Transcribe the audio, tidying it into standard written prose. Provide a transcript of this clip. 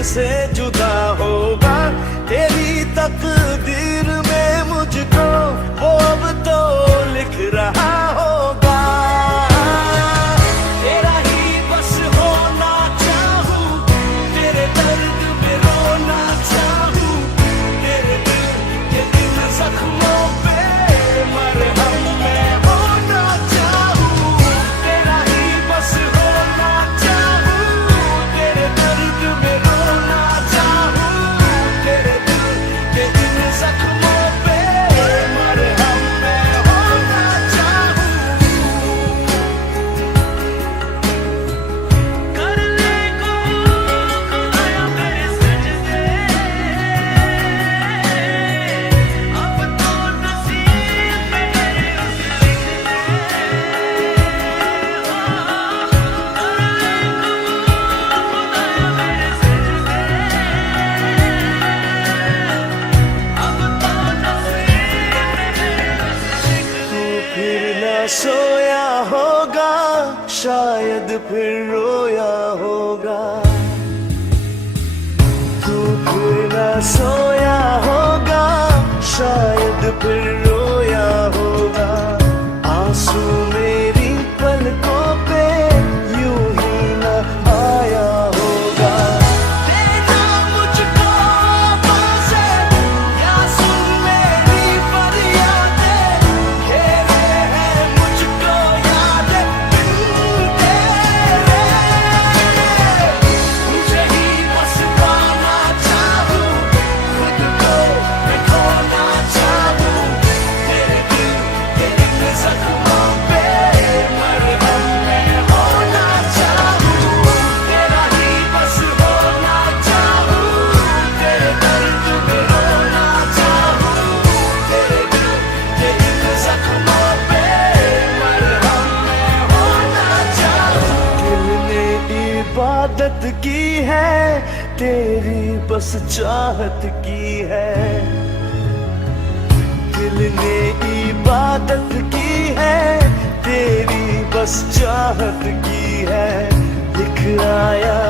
तुझसे जुदा होगा। तेरी तकदीर में मुझको वो अब तो लिख रहा होगा। तेरा ही बस होना चाहूं, तेरे दर्द में रोना चाहूं, तेरे दिल के इन जख्मों पे मरहम मैं होना चाहूं। तेरा ही बस होना चाहूं, तेरे दर्द में रोना चाहूं, तेरे दिल के इन जख्मों पे मरहम मैं होना चाहूं। करने को खुदाया मेरे सजदे, अब तो नसीब में मेरे उसे लिख दे। तू फिर न सोया होगा, शायद फिर रोया होगा। तू फिर न सोया होगा, शायद फिर रोया होगा। आंसू मेरी पलकों पे यूं ही न आया होगा। देना मुझको आवाज़े, या सुन मेरी फरियादें, घेरे हैं मुझको यादें बिन तेरे। तुझे ही बस पाना चाहूं, खुद को मैं खोना चाहूं, तेरे दिल के इन जख्मों पे मरहम मैं होना चाहूं। तेरा ही बस होना चाहूं, तेरे दर्द में रोना चाहूं, तेरे दिल के इन जख्मों पे मरहम मैं होना चाहूं। दिल ने इबादत की है, तेरी बस चाहत की है। दिल ने इबादत की है, तेरी बस चाहत की है। लिख आया